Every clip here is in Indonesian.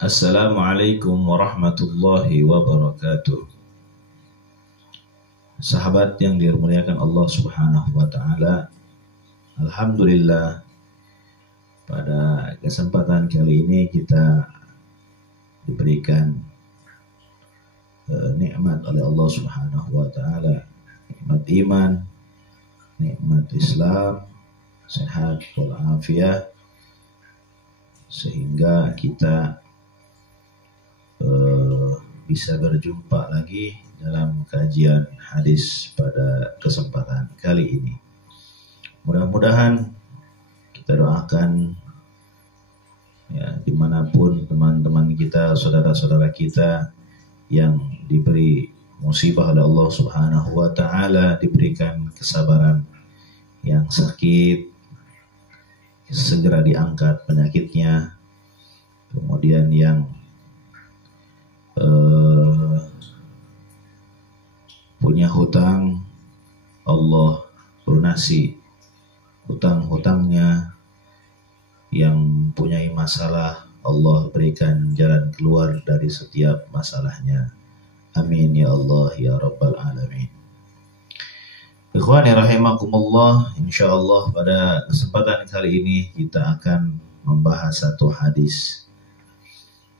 Assalamualaikum warahmatullahi wabarakatuh. Sahabat yang dimuliakan Allah Subhanahu wa taala, alhamdulillah pada kesempatan kali ini kita diberikan nikmat oleh Allah Subhanahu wa taala, nikmat iman, nikmat Islam, sehat walafiat, sehingga kita bisa berjumpa lagi dalam kajian hadis pada kesempatan kali ini. Mudah-mudahan kita doakan ya, dimanapun teman-teman kita, saudara-saudara kita yang diberi musibah oleh Allah Subhanahu wa taala, diberikan kesabaran, yang sakit segera diangkat penyakitnya, kemudian yang punya hutang, Allah lunasi hutang-hutangnya, yang punya masalah Allah berikan jalan keluar dari setiap masalahnya. Amin ya Allah ya Rabbal Alamin. Ikhwani rahimakumullah, insyaallah pada kesempatan kali ini kita akan membahas satu hadis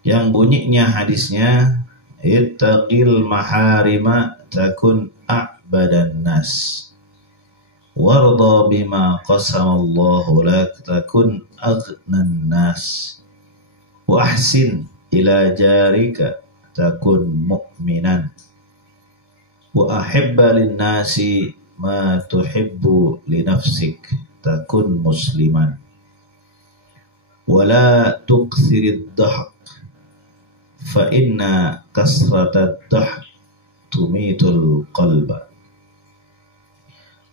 yang bunyinya hadisnya, ittaqil maharima takun a'badan nas warda bima qasamallahu lak takun aghnan nas wa ahsin ila jarika takun mu'minan wa ahibba lin nasi ma tuhibbu li nafsik takun musliman wa la tuksirid dhahk fa inna kasratat dhahk tumitul qalba.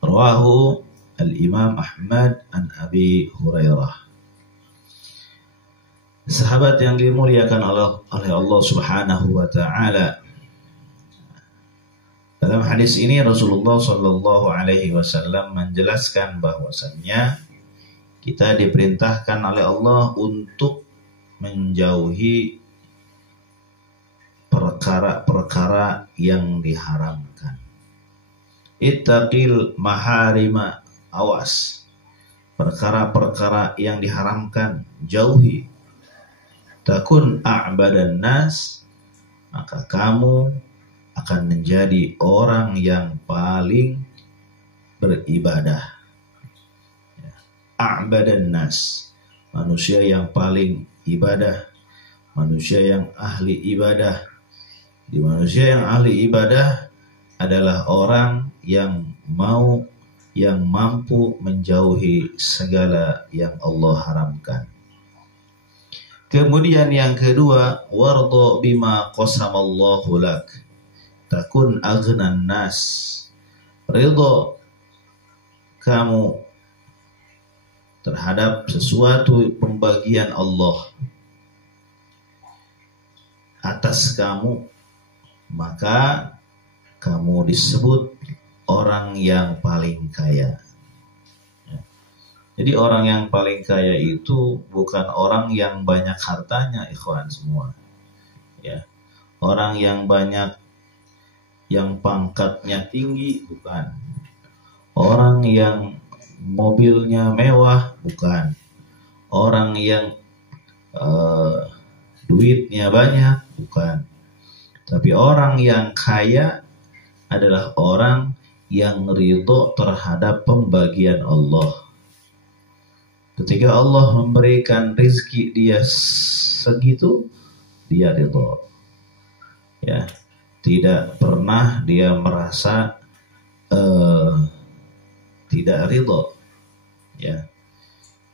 Rawahu al-Imam Ahmad an Abi Hurairah. Sahabat yang dimuliakan oleh Allah Subhanahu wa taala, dalam hadis ini Rasulullah sallallahu alaihi wasallam menjelaskan bahwasannya kita diperintahkan oleh Allah untuk menjauhi perkara-perkara yang diharamkan. Ittaqil maharima, awas perkara-perkara yang diharamkan, jauhi. Takun a'badan nas, maka kamu akan menjadi orang yang paling beribadah. A'badan nas, manusia yang paling ibadah, manusia yang ahli ibadah. Di manusia yang ahli ibadah adalah orang yang mampu menjauhi segala yang Allah haramkan. Kemudian yang kedua, warda bima qasamallahu lak takun aghnan nas. Ridha kamu terhadap sesuatu pembagian Allah atas kamu, maka kamu disebut orang yang paling kaya. Jadi orang yang paling kaya itu bukan orang yang banyak hartanya, ikhwan semua. Ya. Orang yang banyak, yang pangkatnya tinggi, bukan. Orang yang mobilnya mewah, bukan. Orang yang duitnya banyak, bukan. Tapi orang yang kaya adalah orang yang ridho terhadap pembagian Allah. Ketika Allah memberikan rezeki dia segitu, dia ridho. Ya, tidak pernah dia merasa tidak ridho. Ya,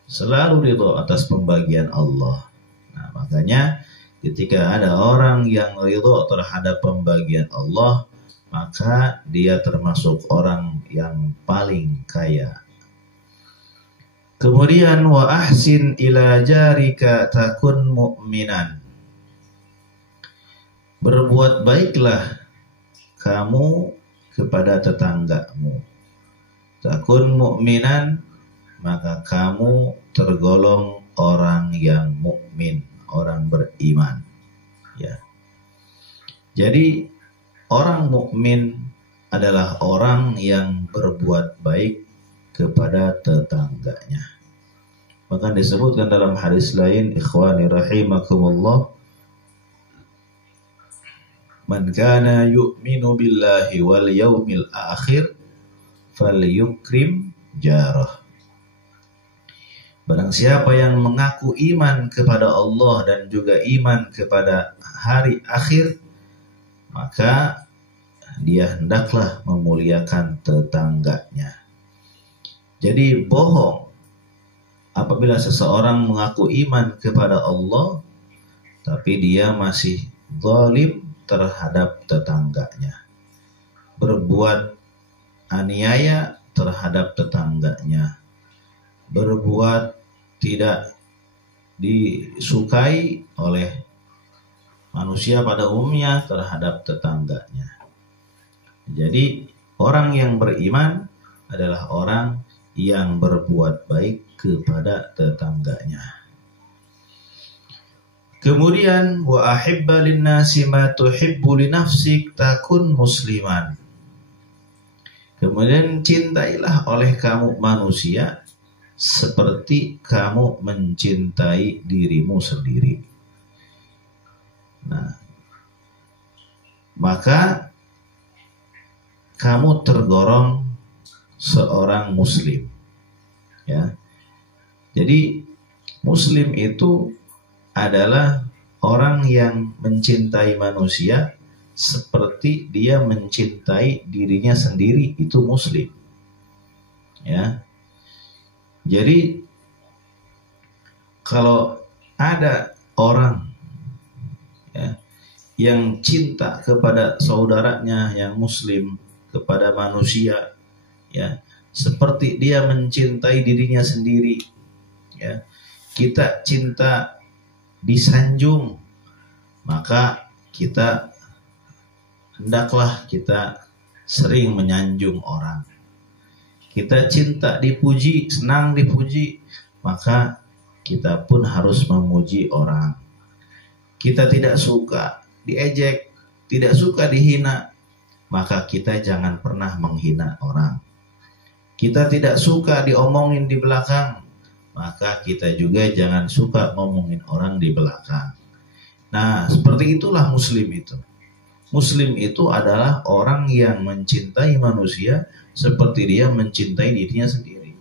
selalu ridho atas pembagian Allah. Nah, makanya ketika ada orang yang ridho terhadap pembagian Allah, maka dia termasuk orang yang paling kaya. Kemudian wa ahsin ila jarika takun mu'minan. Berbuat baiklah kamu kepada tetanggamu. Takun mu'minan, maka kamu tergolong orang yang mukmin, orang beriman. Jadi orang mukmin adalah orang yang berbuat baik kepada tetangganya. Bahkan disebutkan dalam hadis lain, ikhwani rahimakumullah, man kana yu'minu billahi wal yaumil akhir falyukrim jarah. Barang siapa yang mengaku iman kepada Allah dan juga iman kepada hari akhir, maka dia hendaklah memuliakan tetangganya. Jadi bohong apabila seseorang mengaku iman kepada Allah tapi dia masih zalim terhadap tetangganya, berbuat aniaya terhadap tetangganya, berbuat tidak disukai oleh manusia pada umumnya terhadap tetangganya. Jadi orang yang beriman adalah orang yang berbuat baik kepada tetangganya. Kemudian wa ahibba linnasi ma tuhibbu li nafsik takun musliman. Kemudian cintailah oleh kamu manusia seperti kamu mencintai dirimu sendiri. Nah, maka kamu tergolong seorang muslim. Ya. Jadi muslim itu adalah orang yang mencintai manusia seperti dia mencintai dirinya sendiri, itu muslim. Ya. Jadi kalau ada orang ya, yang cinta kepada saudaranya yang muslim, kepada manusia, ya, seperti dia mencintai dirinya sendiri, ya, kita cinta disanjung, maka kita hendaklah kita sering menyanjung orang. Kita cinta dipuji, senang dipuji, maka kita pun harus memuji orang. Kita tidak suka diejek, tidak suka dihina, maka kita jangan pernah menghina orang. Kita tidak suka diomongin di belakang, maka kita juga jangan suka ngomongin orang di belakang. Nah, seperti itulah muslim itu. Muslim itu adalah orang yang mencintai manusia seperti dia mencintai dirinya sendiri.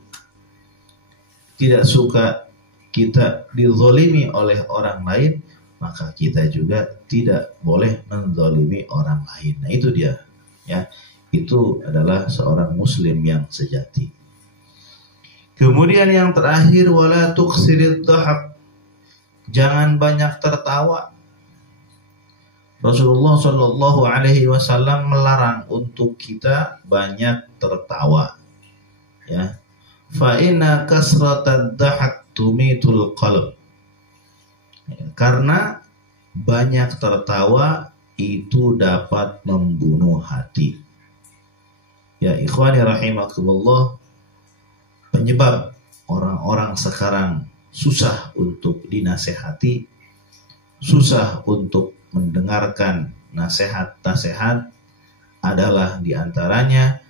Tidak suka kita dizolimi oleh orang lain, maka kita juga tidak boleh menzolimi orang lain. Nah, itu dia. Ya, itu adalah seorang muslim yang sejati. Kemudian yang terakhir, wala tuksirid dhahab. Jangan banyak tertawa. Rasulullah Shallallahu Alaihi Wasallam melarang untuk kita banyak tertawa. Ya, fa inna kasratad dhahak tumitul qalb. Karena banyak tertawa itu dapat membunuh hati. Ya ikhwani rahimakumullah, penyebab orang-orang sekarang susah untuk dinasehati, susah untuk mendengarkan nasihat-nasihat adalah diantaranya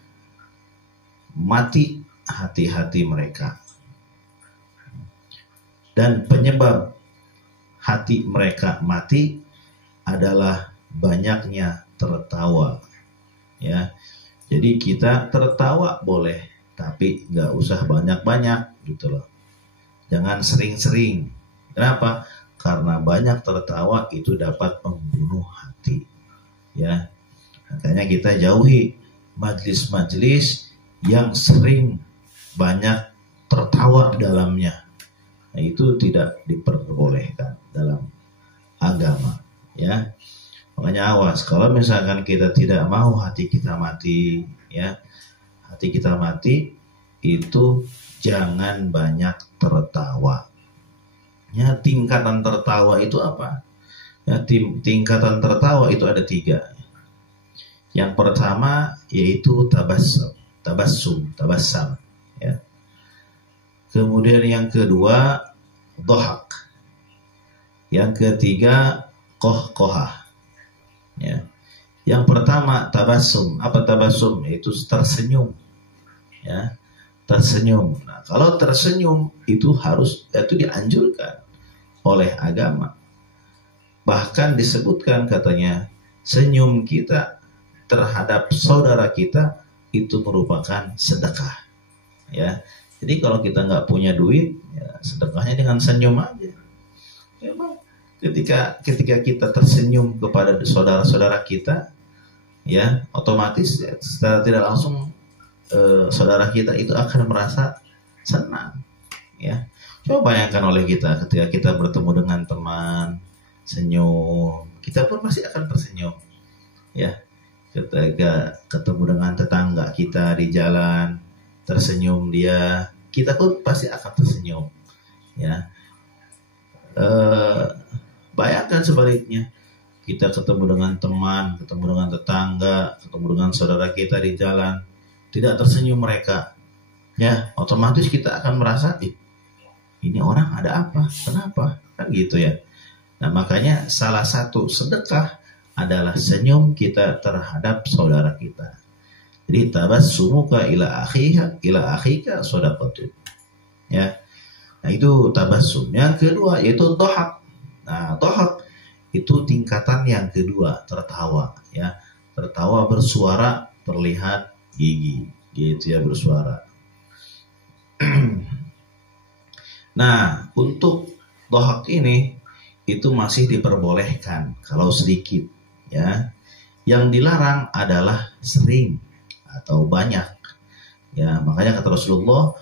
mati hati-hati mereka. Dan penyebab hati mereka mati adalah banyaknya tertawa. Ya, jadi kita tertawa boleh, tapi nggak usah banyak-banyak gitu loh. Jangan sering-sering. Kenapa? Karena banyak tertawa itu dapat membunuh hati. Ya, makanya kita jauhi majlis-majlis yang sering banyak tertawa di dalamnya. Nah, itu tidak diperbolehkan dalam agama. Ya, makanya awas kalau misalkan kita tidak mau hati kita mati, ya, hati kita mati itu jangan banyak tertawa. Ya, tingkatan tertawa itu apa? Ya, tingkatan tertawa itu ada 3. Yang pertama yaitu tabassum. Ya. Kemudian yang kedua dhahak. Yang ketiga qahqahah. Ya. Yang pertama tabassum. Apa tabassum? Itu tersenyum, ya, tersenyum. Nah, kalau tersenyum itu dianjurkan oleh agama. Bahkan disebutkan katanya senyum kita terhadap saudara kita itu merupakan sedekah, ya. Jadi kalau kita nggak punya duit, ya sedekahnya dengan senyum aja. Memang ketika kita tersenyum kepada saudara-saudara kita, ya otomatis ya, secara tidak langsung saudara kita itu akan merasa senang, ya. Coba bayangkan oleh kita ketika kita bertemu dengan teman, senyum, kita pun pasti akan tersenyum, ya. Ketika ketemu dengan tetangga kita di jalan, tersenyum dia, kita pun pasti akan tersenyum, ya. Bayangkan sebaliknya, kita ketemu dengan teman, ketemu dengan tetangga, ketemu dengan saudara kita di jalan, tidak tersenyum mereka, ya otomatis kita akan merasa ini orang ada apa, kenapa, kan gitu ya. Nah makanya salah satu sedekah adalah senyum kita terhadap saudara kita. Jadi tabassumuka ila akhika shadaqatun, ya. Nah itu tabassum. Yang kedua yaitu dhahak. Nah dhahak itu tingkatan yang kedua, tertawa, ya. Tertawa bersuara, terlihat gigi, gitu ya, bersuara. Nah untuk dhahak ini itu masih diperbolehkan kalau sedikit, ya. Yang dilarang adalah sering atau banyak, ya. Makanya kata Rasulullah,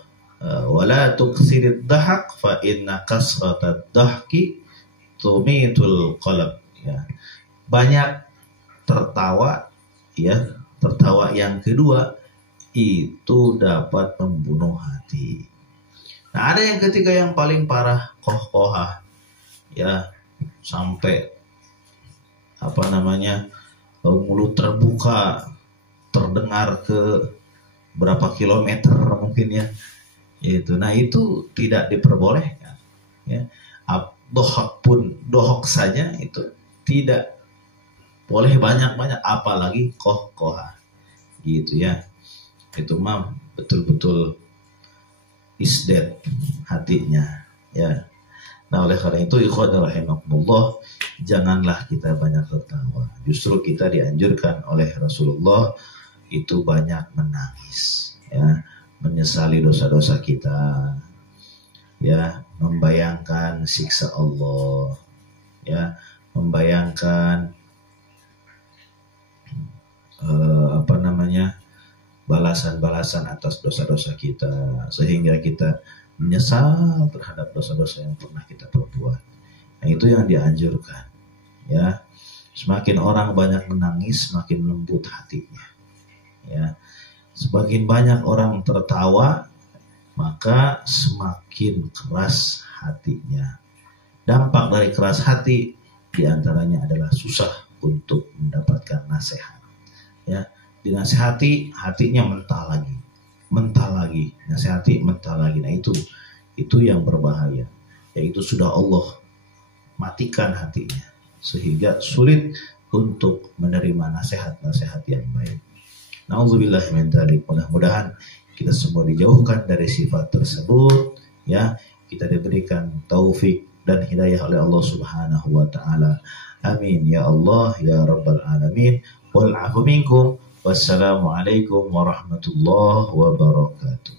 wala tuksirid dahak fa inna kasratad dahki tumitul qalb, ya. Banyak tertawa, ya, tertawa yang kedua itu dapat membunuh hati. Nah ada yang ketiga yang paling parah, kohkohah, ya, sampai mulut terbuka, terdengar ke berapa kilometer mungkin, ya. Itu, nah itu tidak diperbolehkan, ya. Dohok saja itu tidak boleh banyak-banyak, apalagi kohkohah, gitu ya. Itu mah betul-betul isdet hatinya, ya. Nah oleh karena itu ikhwan rahimakumullah, janganlah kita banyak tertawa. Justru kita dianjurkan oleh Rasulullah itu banyak menangis, ya, menyesali dosa-dosa kita, ya, membayangkan siksa Allah, ya, membayangkan balasan-balasan atas dosa-dosa kita, sehingga kita menyesal terhadap dosa-dosa yang pernah kita perbuat. Nah itu yang dianjurkan, ya. Semakin orang banyak menangis, semakin lembut hatinya, ya. Semakin banyak orang tertawa, maka semakin keras hatinya. Dampak dari keras hati diantaranya adalah susah untuk mendapatkan nasihat, ya. Dinasihati hatinya mentah lagi, nasihati mentah lagi. Nah itu yang berbahaya, yaitu sudah Allah matikan hatinya sehingga sulit untuk menerima nasihat-nasihat yang baik. Nauzubillah min dzalik. Mudah-mudahan kita semua dijauhkan dari sifat tersebut, ya. Kita diberikan taufik dan hidayah oleh Allah Subhanahu wa taala. Amin ya Allah ya rabbal alamin. Wal afu minkum. Wassalamualaikum warahmatullahi wabarakatuh.